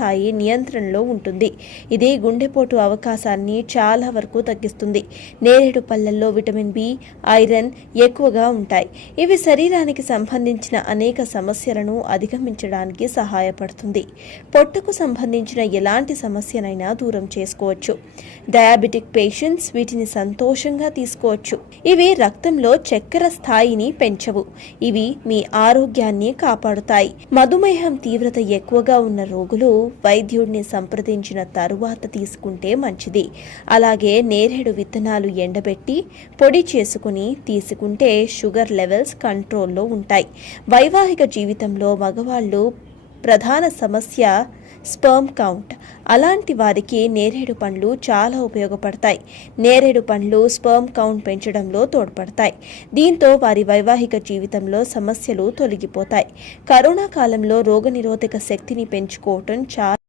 స్థాయి నియంత్రణలో ఉంటుంది. ఇది గుండెపోటు అవకాశాన్ని చాలా వరకు తగ్గిస్తుంది. నేరేడు పళ్లల్లో విటమిన్ బి, ఐరన్ ఎక్కువగా ఉంటాయి. ఇవి శరీరానికి సంబంధించిన అనేక సమస్యలను అధిగమించడానికి సహాయపడుతుంది. పొట్టకు సంబంధించిన ఎలాంటి సమస్యనైనా దూరం చేసుకోవచ్చు. డయాబెటిక్ పేషెంట్స్ వీటిని సంతోషంగా తీసుకోవచ్చు. ఇవి రక్తంలో చక్కెర స్థాయిని పెంచవు. ఇవి మీ ఆరోగ్యాన్ని కాపాడుతాయి. మధుమేహం తీవ్రత ఎక్కువగా ఉన్న రోగులు వైద్యుడిని సంప్రదించిన తరువాత తీసుకుంటే మంచిది. అలాగే నేరేడు విత్తనాలు ఎండబెట్టి పొడి చేసుకుని తీసుకుంటే షుగర్ లెవెల్స్ కంట్రోల్లో ఉంటాయి. వైవాహిక జీవితంలో మగవాళ్ళు ప్రధాన సమస్య స్పర్మ్ కౌంట్. అలాంటి వారికి నేరేడు పండ్లు చాలా ఉపయోగపడతాయి. నేరేడు పండ్లు స్పర్మ్ కౌంట్ పెంచడంలో తోడ్పడతాయి. దీంతో వారి వైవాహిక జీవితంలో సమస్యలు తొలగిపోతాయి. కరోనా కాలంలో రోగనిరోధక శక్తిని పెంచుకోవటం చాలా